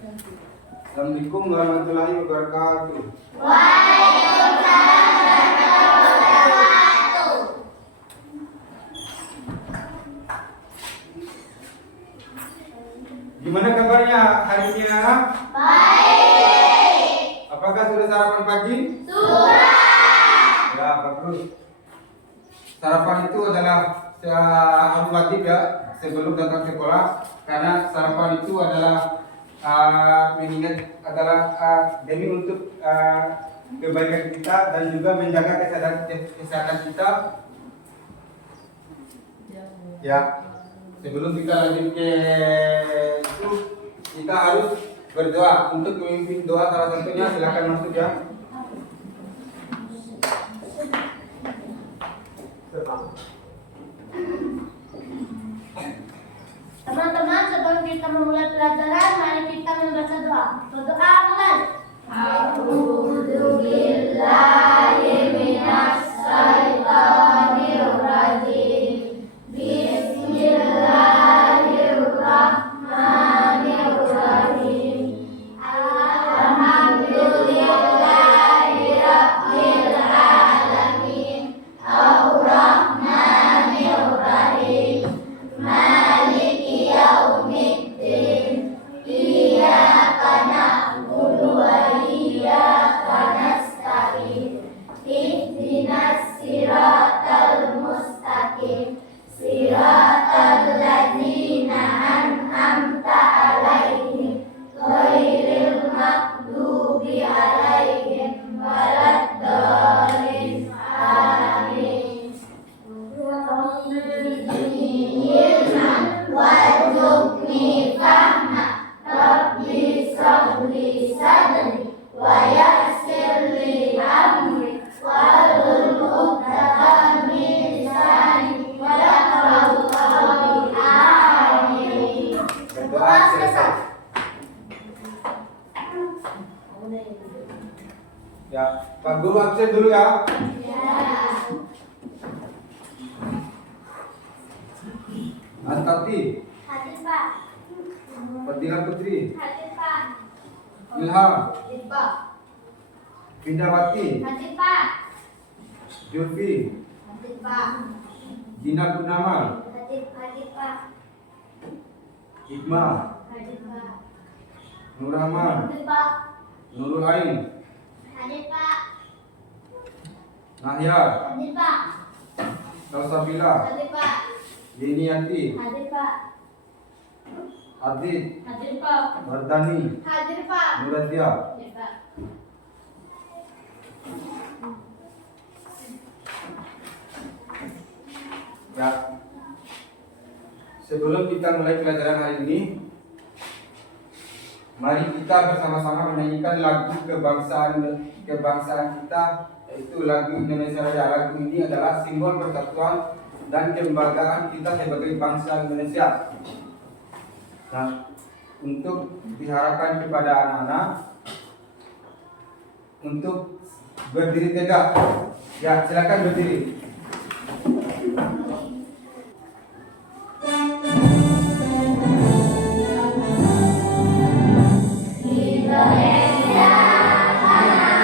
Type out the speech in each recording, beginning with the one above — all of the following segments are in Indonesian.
Assalamualaikum warahmatullahi wabarakatuh. Gimana kabarnya hari ini anak? Baik. Apakah sudah sarapan pagi? Sudah. Ya, bagus. Sarapan itu adalah harus wajib ya sebelum datang sekolah, karena sarapan itu adalah mengingat adalah demi untuk kebaikan kita dan juga menjaga kesehatan kita. Ya, sebelum kita lanjut ke itu, kita harus berdoa. Untuk memimpin doa salah satunya silakan masuk ya. Teman-teman, sebelum kita memulai pelajaran, mari kita membaca doa. Berdoa mulai. A'udzubillahi minasyaitonirrajim. Bismillahirrahmanirrahim. Alhamdulillahi rabbil alamin. Ar-Rahmanir-Rahim. Maliki yaumiddin. Iyyaka na'budu wa iyyaka nasta'in. Ihdinas siratal mustaqim. Siratal ladzina an'amta 'alaihim ghairil maghdubi 'alaihim waladdallin. Amin. Warzuqni fahma rabbi shrahli sadri wa yassir li amri wahlul 'uqdatam min lisani yafqahu qawli. Amin. Berdoa selesai. Ya, Pak Guru absen dulu ya. Antati, Hadir Pak. Fadila Putri, Hadir Pak. Ilham, Hadir Pak. Indawati, Hadir Pak. Julfi, Hadir Pak. Gina Gunamal, Hadir Pak. Hikmah, Hadir Pak. Nur Rahman, Hadir Pak. Nurul Ain, Hadir Pak. Nahya, Hadir Pak. Salsabila, Hadir Pak. Diniati, Hadir Pak. Adit, Hadir Pak. Wardani, Hadir Pak. Nuradia. Hadir Pak. Ya, sebelum kita mulai pelajaran hari ini, mari kita bersama-sama menyanyikan lagu kebangsaan kita, yaitu lagu Indonesia Raya. Lagu ini adalah simbol persatuan dan kebanggaan kita sebagai bangsa Indonesia. Nah, untuk diharapkan kepada anak-anak untuk berdiri tegak. Ya, silakan berdiri. Indonesia, bangsa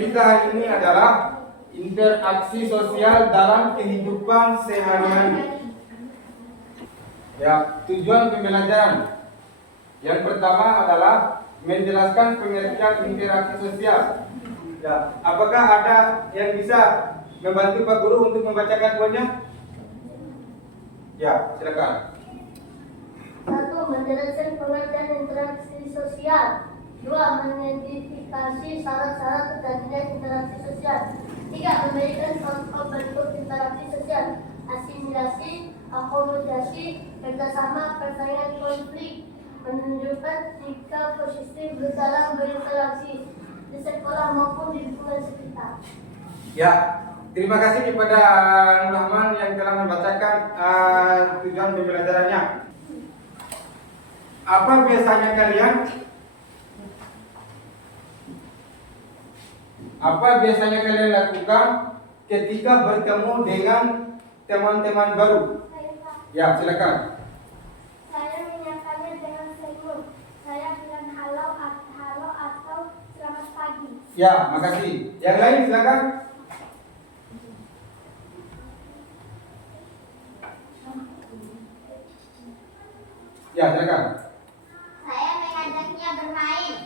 materi kita hari ini adalah interaksi sosial dalam kehidupan sehari-hari. Ya, tujuan pembelajaran yang pertama adalah menjelaskan pengertian interaksi sosial. Ya, apakah ada yang bisa membantu Pak Guru untuk membacakan poinnya? Ya, silakan. 1. Menjelaskan pengertian interaksi sosial. 2. Mengidentifikasi syarat-syarat terjadinya interaksi sosial. 3. Memberikan contoh bentuk interaksi sosial. Asimilasi, akomodasi, kerjasama, persaingan, konflik. Menunjukkan sikap positif dalam berinteraksi di sekolah maupun di lingkungan sekitar. Ya, terima kasih kepada Nur Rahman yang telah membacakan tujuan pembelajarannya. Apa biasanya kalian? Apa biasanya kalian lakukan ketika bertemu dengan teman-teman baru? Ya, silakan. Saya menyapanya dengan senyum. Saya bilang halo atau selamat pagi. Ya, makasih. Yang lain silakan. Ya, silakan. Saya mengajaknya bermain.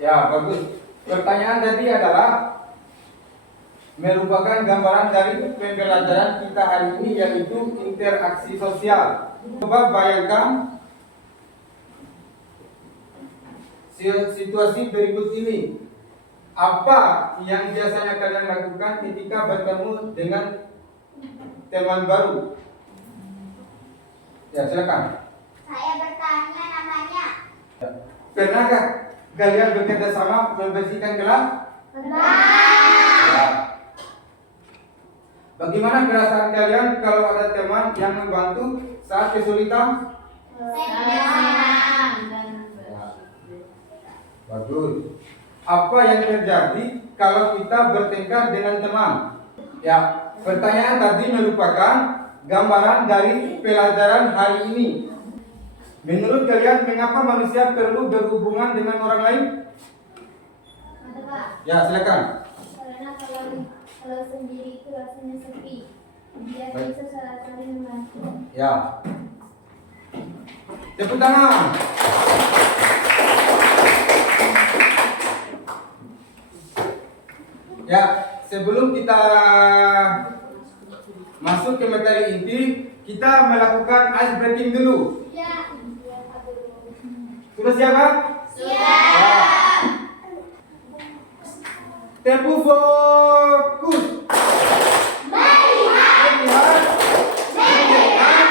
Ya, bagus. Pertanyaan tadi adalah merupakan gambaran dari pembelajaran kita hari ini, yaitu interaksi sosial. Coba bayangkan situasi berikut ini. Apa yang biasanya kalian lakukan ketika bertemu dengan teman baru? Ya, silakan. Saya bertanya namanya. Pernahkah kalian bekerja sama membersihkan kelas? Ya. Bagaimana perasaan kalian kalau ada teman yang membantu saat kesulitan? Bagus. Apa yang terjadi kalau kita bertengkar dengan teman? Ya, pertanyaan tadi merupakan gambaran dari pelajaran hari ini. Menurut kalian, mengapa manusia perlu berhubungan dengan orang lain? Ada Pak. Ya, silakan. Karena kalau sendiri itu rasanya sepi. Dia Baik. bisa saling membantu. Ya. Tepuk tangan. Ya, sebelum kita masuk ke materi inti, kita melakukan ice breaking dulu. Ya. Sudah siap, Pak? Siap. Tempo fokus. Melihat. Mendengar.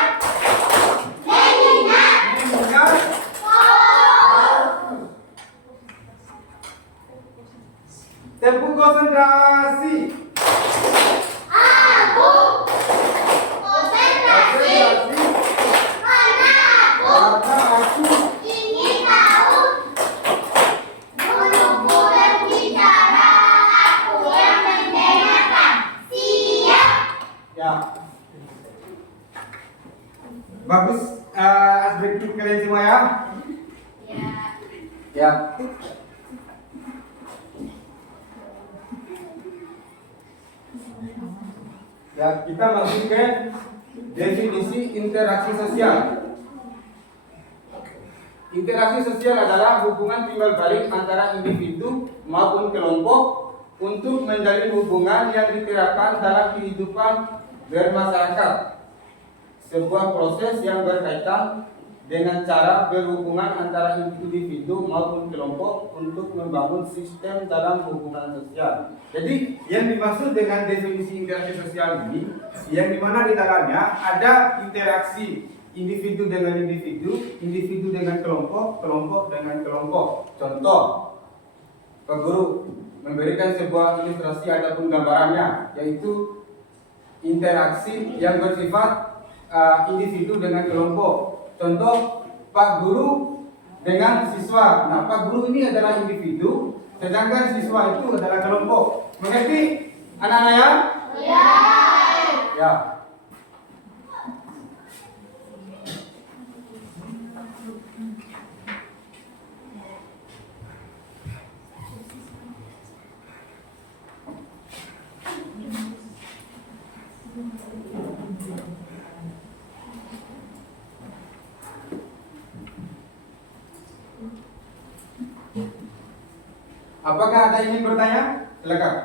Tempo konsentrasi. Konsentrasi. Karena aku ya. Bagus, ice breaking kalian semua ya. Ya. Ya, kita masuk ke definisi interaksi sosial. Interaksi sosial adalah hubungan timbal balik antara individu maupun kelompok untuk menjalin hubungan yang diterapkan dalam kehidupan bermasyarakat. Sebuah proses yang berkaitan dengan cara berhubungan antara individu maupun kelompok untuk membangun sistem dalam hubungan sosial. Jadi yang dimaksud dengan definisi interaksi sosial ini, yang dimana di dalamnya ada interaksi individu dengan individu, individu dengan kelompok, kelompok dengan kelompok. Contoh, Pak Guru memberikan sebuah ilustrasi ataupun gambarannya, yaitu interaksi yang bersifat individu dengan kelompok. Contoh, Pak Guru dengan siswa. Nah, Pak Guru ini adalah individu, sedangkan siswa itu adalah kelompok. Mengerti anak-anak ya? Ya. Ya. Apakah ada yang ingin bertanya? Silakan.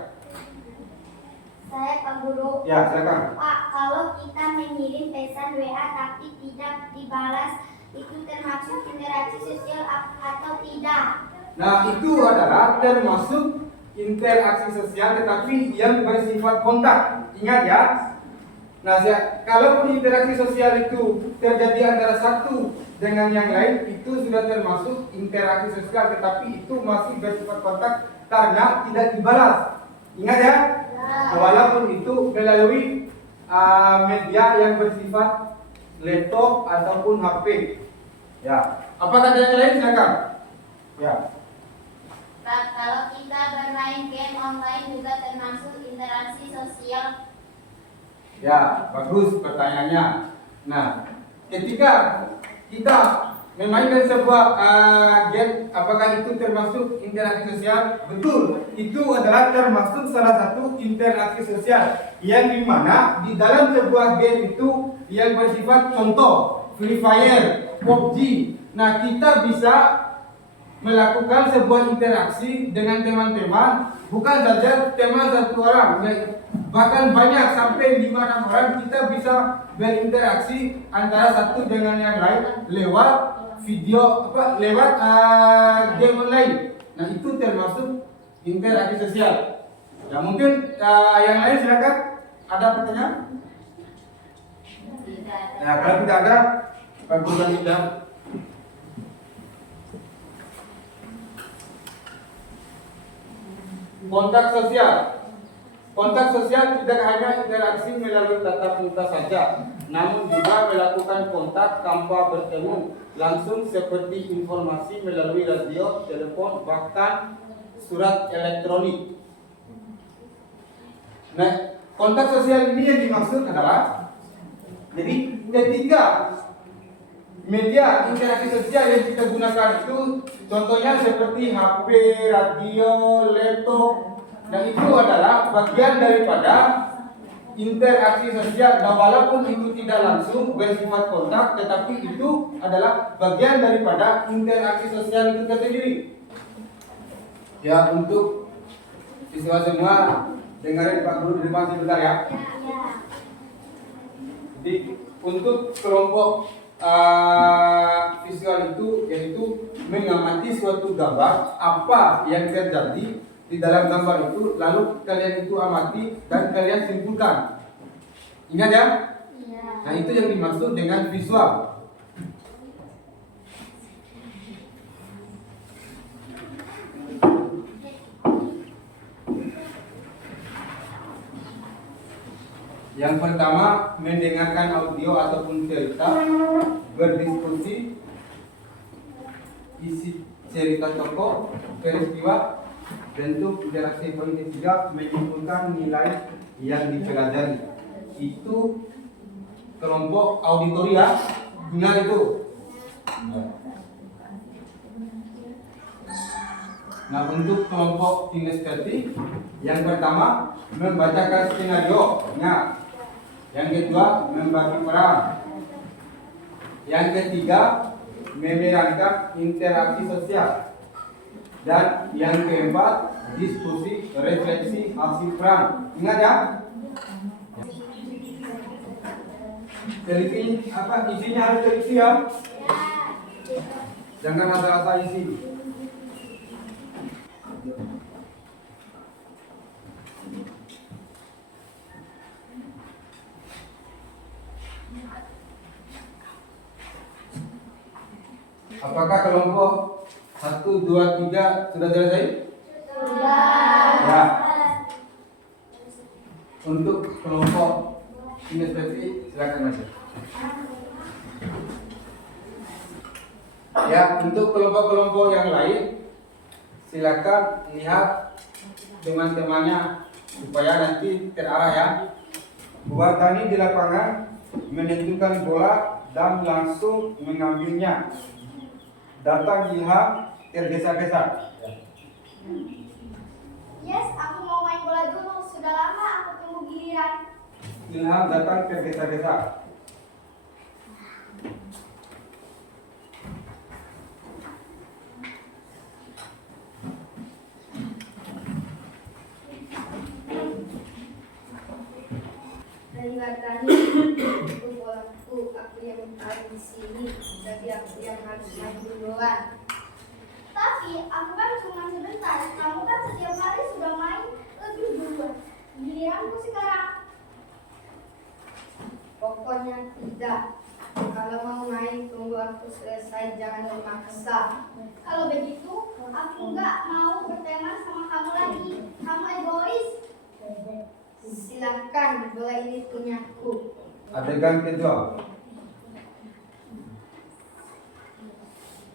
Saya Pak Guru. Ya, silakan. Pak, kalau kita mengirim pesan WA tapi tidak dibalas, itu termasuk interaksi sosial atau tidak? Nah, itu adalah termasuk interaksi sosial tetapi yang bersifat kontak. Ingat ya. Nah, kalaupun interaksi sosial itu terjadi antara satu dengan yang lain, itu sudah termasuk interaksi sosial tetapi itu masih bersifat kontak karena tidak dibalas. Ingat ya. Walaupun itu melalui media yang bersifat laptop ataupun HP. Ya. Apakah ada yang lain? Silakan. Ya. Pak, kalau kita bermain game online juga termasuk interaksi sosial? Ya, bagus pertanyaannya. Nah, ketika kita memainkan sebuah game, apakah itu termasuk interaksi sosial? Betul, itu adalah termasuk salah satu interaksi sosial yang dimana di dalam sebuah game itu yang bersifat contoh Free Fire, PUBG. Nah, kita bisa melakukan sebuah interaksi dengan teman-teman, bukan saja teman satu orang, bahkan banyak sampai 5-6 orang kita bisa berinteraksi antara satu dengan yang lain lewat video lewat game online. Nah, itu termasuk interaksi sosial. Ya, mungkin yang lain silakan. Ada pertanyaan? Nah, kalau tidak ada, Pak Guru tidak. Kontak sosial. Kontak sosial tidak hanya interaksi melalui tatap muka saja, namun juga melakukan kontak tanpa bertemu langsung seperti informasi melalui radio, telepon, bahkan surat elektronik. Nah, kontak sosial ini yang dimaksud adalah, jadi ketika media interaksi sosial yang kita gunakan itu contohnya seperti HP, radio, laptop, dan itu adalah bagian daripada interaksi sosial. Nah, walaupun itu tidak langsung bersifat kontak, tetapi itu adalah bagian daripada interaksi sosial itu sendiri. Ya, untuk siswa semua dengarin Pak Guru di depan sebentar ya. Jadi untuk kelompok visual itu yaitu mengamati suatu gambar, apa yang terjadi di dalam gambar itu, lalu kalian itu amati dan kalian simpulkan. Ingat ya? Nah, itu yang dimaksud dengan visual. Yang pertama, mendengarkan audio ataupun cerita, berdiskusi, isi cerita tokoh, peristiwa, bentuk interaksi. Poin ketiga, menyimpulkan nilai yang dipelajari. Itu kelompok auditoria, ingat itu. Nah, untuk kelompok kinestetik, yang pertama membacakan skenario, ingat. Yang kedua, membagi peran. Yang ketiga, menerangkan interaksi sosial. Dan yang keempat, diskusi, refleksi, hasil peran. Ingat ya? Teliti apa isinya harus terisi ya? Jangan asal-asal isi. Apakah kelompok 1, 2, 3 sudah selesai? Sudah. Ya. Untuk kelompok kinestetik silakan masuk. Ya, untuk kelompok-kelompok yang lain silakan lihat teman-temannya supaya nanti terarah ya. Buat Dani di lapangan menentukan bola dan langsung mengambilnya. Datang Ilham tergesa-gesa. Yes, aku mau main bola dulu. Sudah lama aku tunggu giliran. Ilham datang tergesa-gesa. Wardani, itu bolaku, aku yang paling di sini, jadi aku yang harus main duluan. Tapi aku kan cuma sebentar. Kamu kan setiap hari sudah main lebih duluan. Giliranku sekarang. Pokoknya tidak. Kalau mau main, tunggu aku selesai, jangan memaksa. Kalau begitu, aku nggak mau berteman sama kamu lagi. Kamu egois. Silakan, bola ini punyaku. Adegan kedua.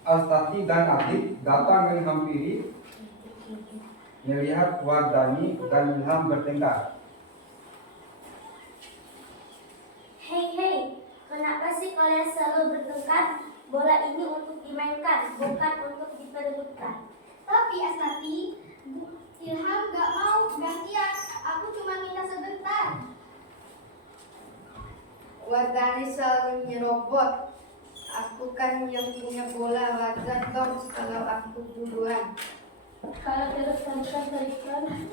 Astati dan Adik datang menghampiri, melihat Wardani dan Ilham bertengkar. Hei, kenapa sih kalian selalu bertengkar? Bola ini untuk dimainkan, bukan untuk diperebutkan. Tapi Astati, Ilham gak mau gantian. Aku cuma minta sebentar. Wardani selalu nyerobot. Aku kan yang punya bola, wajar dong kalau aku duluan. Kalau terus tarikan,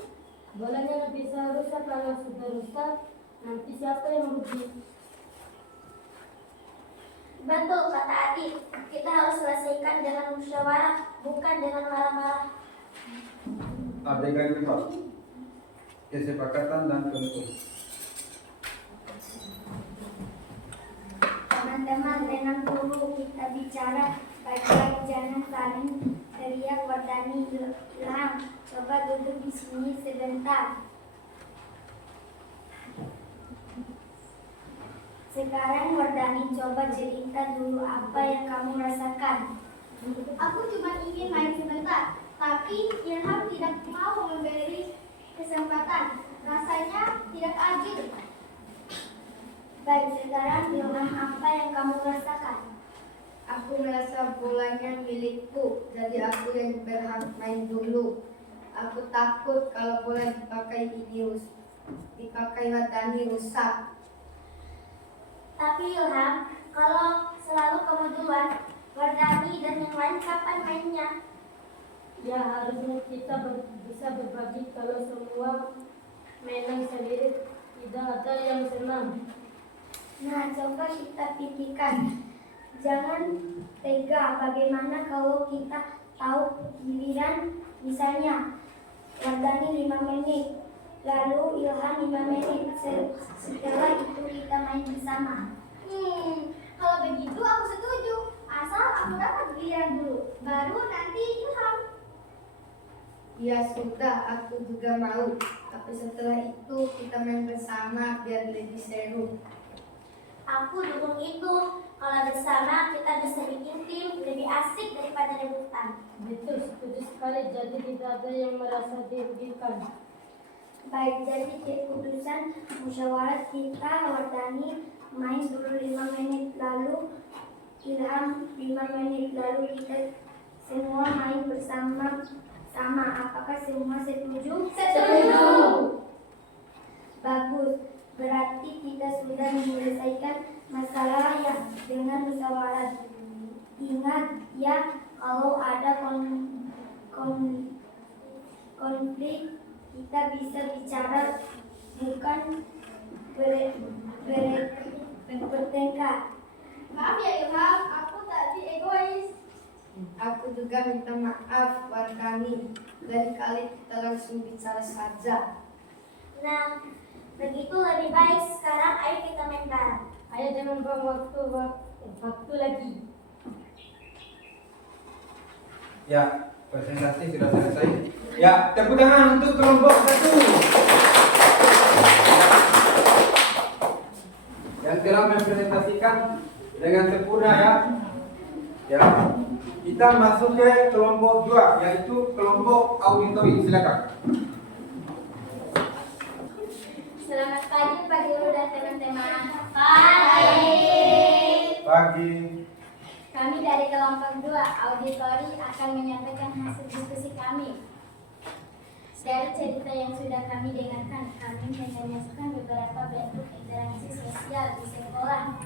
bolanya nggak bisa rusak. Kalau sudah rusak, nanti siapa yang rugi? Betul kata Adik, kita harus selesaikan dengan musyawarah, bukan dengan marah-marah. Adegan kedua. Kesepakatan dan penutup. Teman-teman, tenang dulu, kita bicara baik-baik, jangan saling teriak. Wardani, Ilham, coba duduk di sini sebentar. Sekarang Wardani, coba cerita dulu apa yang kamu rasakan. Aku cuma ingin main sebentar, tapi Ilham tidak mau memberi kesempatan. Rasanya tidak adil. Baik, sekarang Ilham, apa yang kamu rasakan? Aku merasa bolanya milikku, jadi aku yang berhak main dulu. Aku takut kalau bola dipakai Wardani rusak. Tapi Ilham, kalau selalu kamu duluan, Wardani dan yang lain kapan mainnya? Ya harusnya kita bisa berbagi. Kalau semua mainan sendiri, tidak ada yang senang. Nah, coba kita pikirkan. Jangan tega. Bagaimana kalau kita tahu giliran, misalnya Wardani 5 menit, lalu Ilham 5 menit. Setelah itu kita main bersama. Kalau begitu aku setuju. Asal aku dapat giliran dulu, baru nanti Ilham. Ya sudah, aku juga mau. Tapi setelah itu kita main bersama biar lebih seru. Aku dukung itu. Kalau bersama kita bisa bikin tim lebih asik daripada rebutan. Betul, setuju sekali. Jadi tidak ada yang merasa dirugikan. Baik, jadi keputusan musyawarah kita, Wardani main dulu 5 menit, lalu Ilham 5 menit, lalu kita semua main bersama. Apakah semua setuju? Setuju. Bagus. Berarti kita sudah menyelesaikan masalah yang dengan musyawarah. Ingat ya, kalau ada konflik, kita bisa bicara, bukan bertengkar. Maaf ya Ilham, aku tadi egois. Aku juga minta maaf, Wardani. Lain kali kita langsung bicara saja. Nah, begitu lebih baik. Sekarang ayo kita main bareng. Ayo jangan buang waktu lagi. Ya, presentasi sudah selesai. Ya, tepuk tangan untuk kelompok 1 yang telah mempresentasikan dengan sempurna ya. Ya, kita masuk ke kelompok 2, yaitu kelompok auditori. Silakan. Selamat pagi Pak Guru dan teman-teman. Pagi. Pagi. Kami dari kelompok 2 auditori akan menyampaikan hasil diskusi kami. Dari cerita yang sudah kami dengarkan, kami menyusun beberapa bentuk interaksi sosial di sekolah.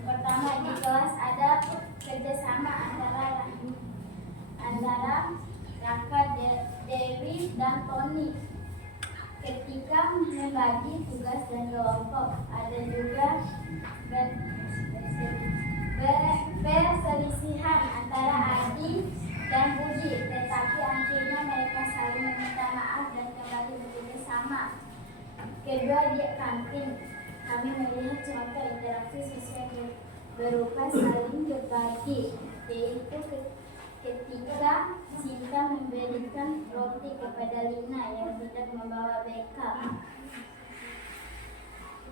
Pertama, di kelas ada kerjasama antara Raka, Dewi, dan Tony. ketika membagi tugas dan kelompok. Ada juga perselisihan antara Adi dan Budi, tetapi akhirnya mereka saling meminta maaf dan kembali bekerja sama. Kedua, di kantin kami melihat contoh interaksi sosial berupa saling berbagi, yaitu ketika Cinta memberikan roti kepada Lina yang tidak membawa bekal.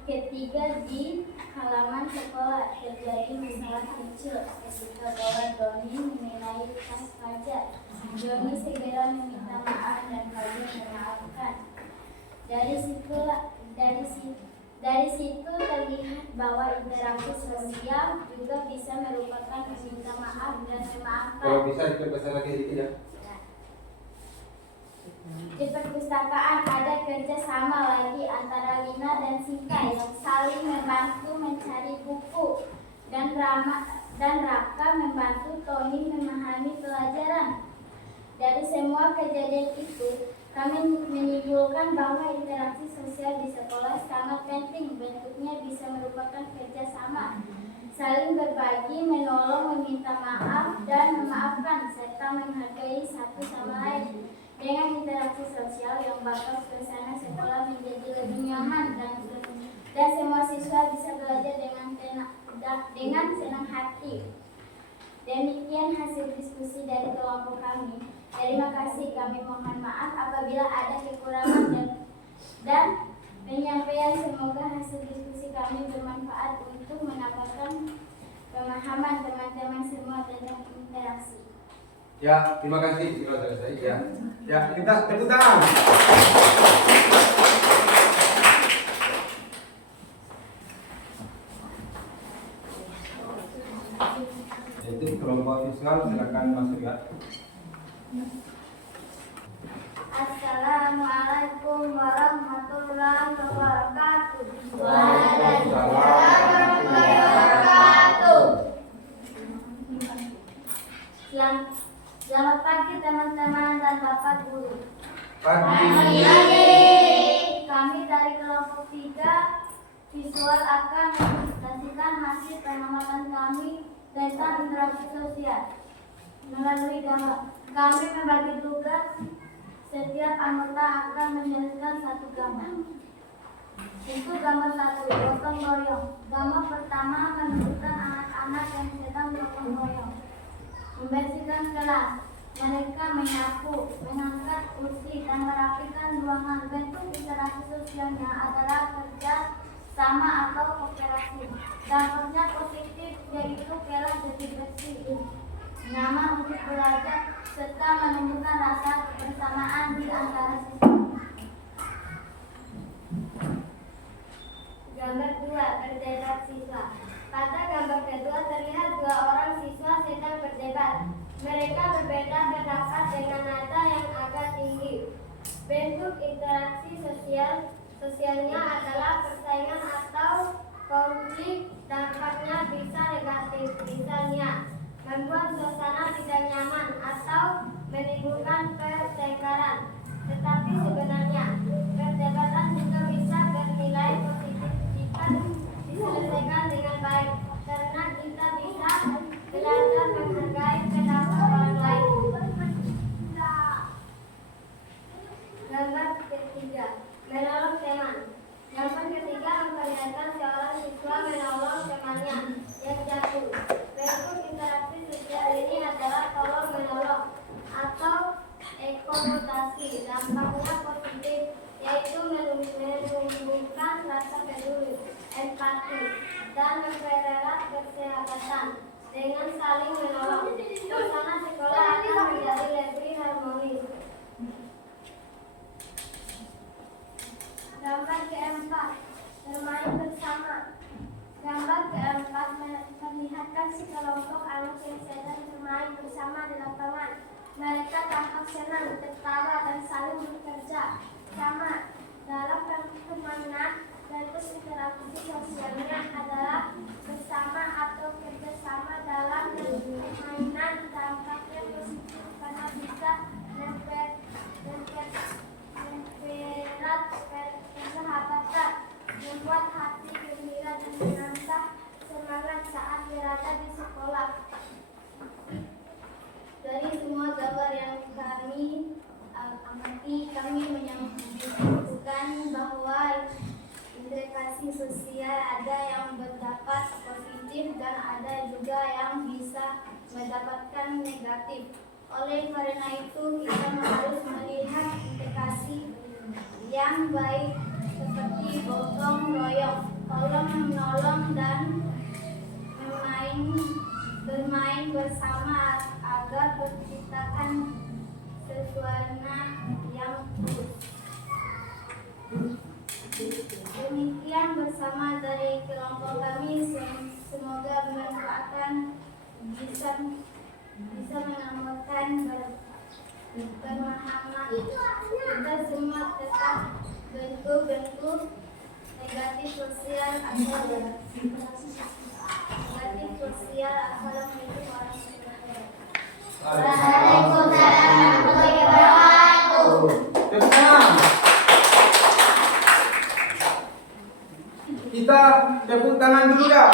Ketiga, di halaman sekolah terjadi masalah kecil ketika bahwa Doni menilai tas Fajar. Doni segera meminta maaf dan Fajar memaafkan. Dari situ terlihat bahwa interaksi sosial juga bisa merupakan meminta maaf dan memaafkan. Kalau bisa diperbesar lagi sedikit ya. Di perpustakaan ada kerjasama lagi antara Lina dan Sinta yang saling membantu mencari buku, dan Raka membantu Tony memahami pelajaran. Dari semua kejadian itu, kami menyimpulkan bahwa interaksi sosial di sekolah sangat penting. Bentuknya bisa merupakan kerjasama, saling berbagi, menolong, meminta maaf, dan memaafkan, serta menghargai satu sama lain. Dengan interaksi sosial yang bakal suasana sekolah menjadi lebih nyaman dan semua siswa bisa belajar dengan senang hati. Demikian hasil diskusi dari kelompok kami. Terima kasih. Kami mohon maaf apabila ada kekurangan dan penyampaian. Semoga hasil diskusi kami bermanfaat untuk mendapatkan pemahaman teman-teman semua tentang interaksi. Ya, terima kasih. Sudah selesai. Ya, kita tepuk tangan. Itu kelompok visual, silakan masuk ya. Assalamualaikum warahmatullahi wabarakatuh. Waalaikumsalam warahmatullahi wabarakatuh. Selamat pagi teman-teman dan Bapak Guru. Pagi. Kami dari kelompok 3 visual akan mempresentasikan hasil pengamatan kami tentang interaksi sosial melalui gambar. Kami membagi tugas, setiap anggota akan menjelaskan satu gambar. Itu gambar 1, gotong royong. Gambar pertama menunjukkan anak-anak yang sedang gotong royong membersihkan kelas. Mereka menyapu, mengangkat kursi, dan merapikan ruangan. Bentuk interaksi sosialnya adalah kerja sama atau kooperasi. Dampaknya positif, yaitu kelas jadi bersih, nyaman untuk belajar, serta menumbuhkan rasa kebersamaan di antara siswa. Gambar 2, berdebat siswa. Pada gambar kedua terlihat 2 orang siswa sedang berdebat. Mereka berbeda pendapat dengan nada yang agak tinggi. Bentuk interaksi sosialnya adalah persaingan atau konflik. Dampaknya bisa negatif, misalnya membuat suasana tidak nyaman atau menimbulkan pertengkaran. Tetapi sebenarnya perdebatan juga bisa bernilai positif jika diselesaikan dengan baik, karena kita bisa belajar menghargai pendapat orang lain. Gambar ketiga, menolong teman. Gambar ketiga memperlihatkan seorang siswa menolong temannya yang jatuh. Bentuk interaksi sosial ini adalah tolong menolong atau akomodasi. Dampaknya positif, yaitu menumbuhkan rasa peduli, empati, dan mempererat persahabatan. Dengan saling menolong, suasana sekolah akan menjadi lebih harmonis. Gambar keempat, bermain bersama. Gambar keempat memperlihatkan sekelompok anak yang sedang bermain bersama di lapangan. Mereka tampak senang, tertawa, dan saling bekerja sama. Dalam permainan, bentuk interaksi sosialnya adalah bersama atau kerjasama dalam permainan. Dampaknya positif karena bisa mempererat mendapatkan negatif. Oleh karena itu kita harus melihat integrasi yang baik seperti gotong royong, tolong menolong dan bermain bersama agar menciptakan suasana yang bagus. Demikian bersama dari kelompok kami, semoga bermanfaat bisa menambahkan pemahaman kita semua tetap bentuk-bentuk negatif sosial atau Assalamualaikum warahmatullahi wabarakatuh. Waalaikumsalam warahmatullahi wabarakatuh. Tepuk tangan. Kita tepuk tangan dulu ya.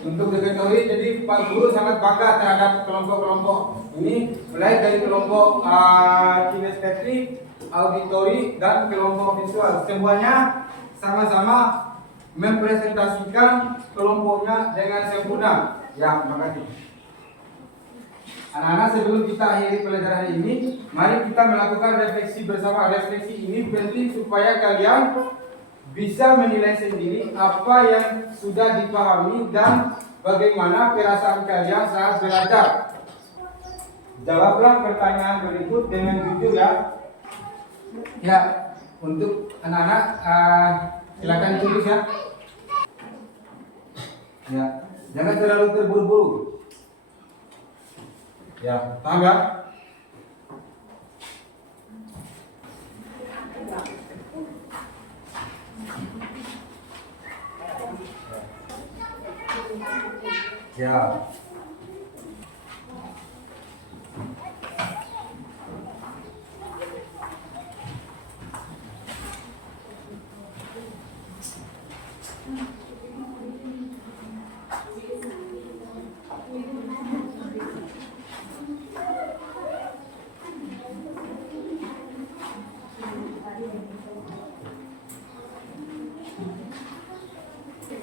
Untuk diketahui, jadi Pak Guru sangat bangga terhadap kelompok-kelompok ini, mulai dari kelompok kinestetik, auditori, dan kelompok visual. Semuanya sama-sama mempresentasikan kelompoknya dengan sempurna. Ya, terima kasih. Anak-anak, sebelum kita akhiri pelajaran ini, mari kita melakukan refleksi bersama. Refleksi ini penting supaya kalian bisa menilai sendiri apa yang sudah dipahami dan bagaimana perasaan kalian saat belajar. Jawablah pertanyaan berikut dengan jujur ya. Ya, untuk anak-anak silakan tulis ya. Ya, jangan terlalu terburu-buru. Ya, paham ya? Ya.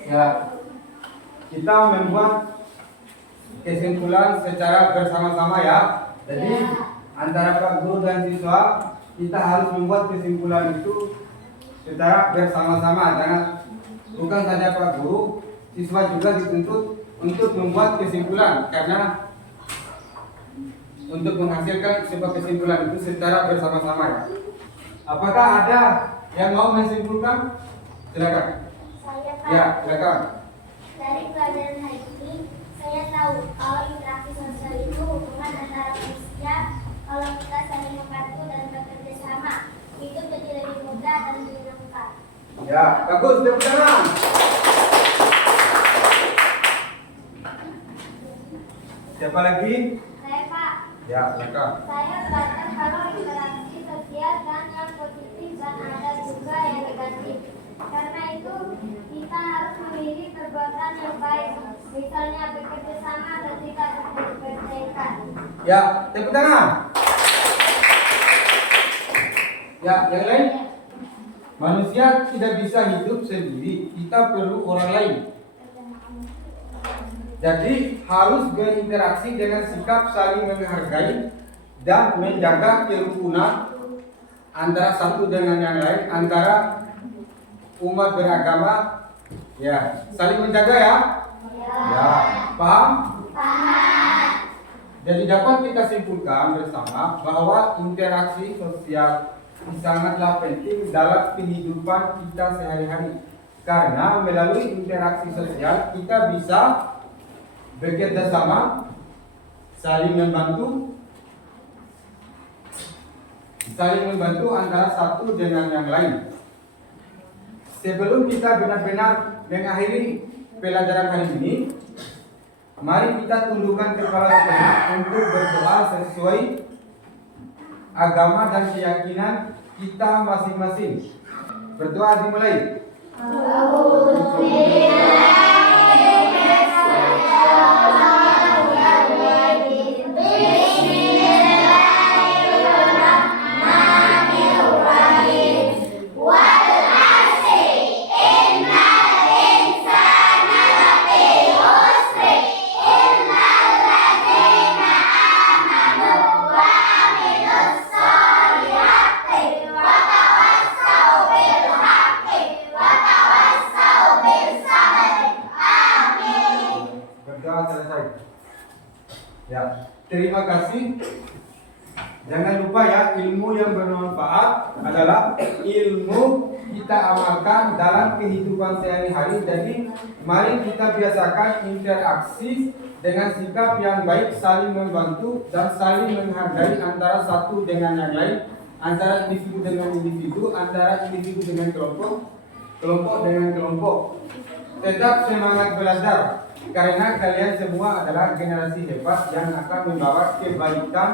Ya, kita membuat kesimpulan secara bersama-sama ya. Jadi antara Pak Guru dan siswa kita harus membuat kesimpulan itu secara bersama-sama. Jangan bukan saja Pak Guru, siswa juga dituntut untuk membuat kesimpulan, karena untuk menghasilkan sebuah kesimpulan itu secara bersama-sama ya. Apakah ada yang mau menyimpulkan? Silakan. Ya, silakan. Dari pelajaran hari ini, saya tahu kalau interaksi sosial itu hubungan antara manusia. Kalau kita saling membantu dan bekerja sama, itu jadi lebih mudah dan menyenangkan. Ya, bagus, tepuk tangan. Siapa lagi? Saya Pak, Ya, silakan. saya belajar kalau interaksi sosial dan yang positif dan ada juga yang negatif. Karena itu kita harus memilih perbuatan yang baik, misalnya bekerja sama dan tidak berpercaya. Ya, tepuk tangan. Ya, yang lain? Manusia tidak bisa hidup sendiri, kita perlu orang lain. Jadi harus berinteraksi dengan sikap saling menghargai dan menjaga kerukunan antara satu dengan yang lain, antara umat beragama. Ya, saling menjaga ya. Ya, paham? Paham. Jadi dapat kita simpulkan bersama bahwa interaksi sosial sangatlah penting dalam kehidupan kita sehari-hari. Karena melalui interaksi sosial kita bisa bekerja sama, saling membantu antara satu dengan yang lain. Sebelum kita benar-benar mengakhiri pelajaran hari ini, mari kita tundukkan kepala sejenak untuk berdoa sesuai agama dan keyakinan kita masing-masing. Berdoa dimulai. kasih. Jangan lupa ya, ilmu yang bermanfaat adalah ilmu kita amalkan dalam kehidupan sehari-hari. Jadi mari kita biasakan interaksi dengan sikap yang baik, saling membantu dan saling menghargai antara satu dengan yang lain, antara individu dengan individu, antara individu dengan kelompok, kelompok dengan kelompok. Tetap semangat belajar karena kalian semua adalah generasi hebat yang akan membawa kebaikan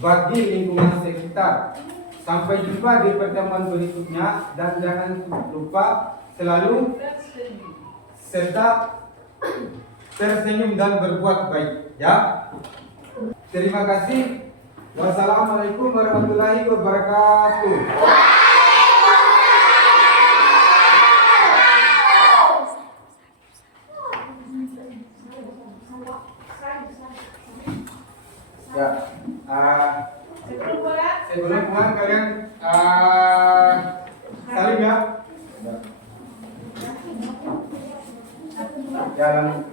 bagi lingkungan sekitar. Sampai jumpa di pertemuan berikutnya dan jangan lupa selalu tetap tersenyum dan berbuat baik ya. Terima kasih. Wassalamualaikum warahmatullahi wabarakatuh. Ya, sebelum pulang kalian salim ya. Jalan.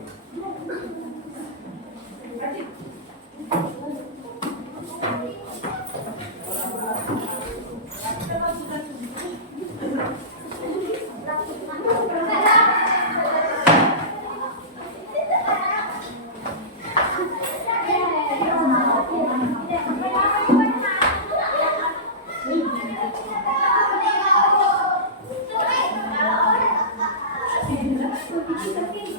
Thank you.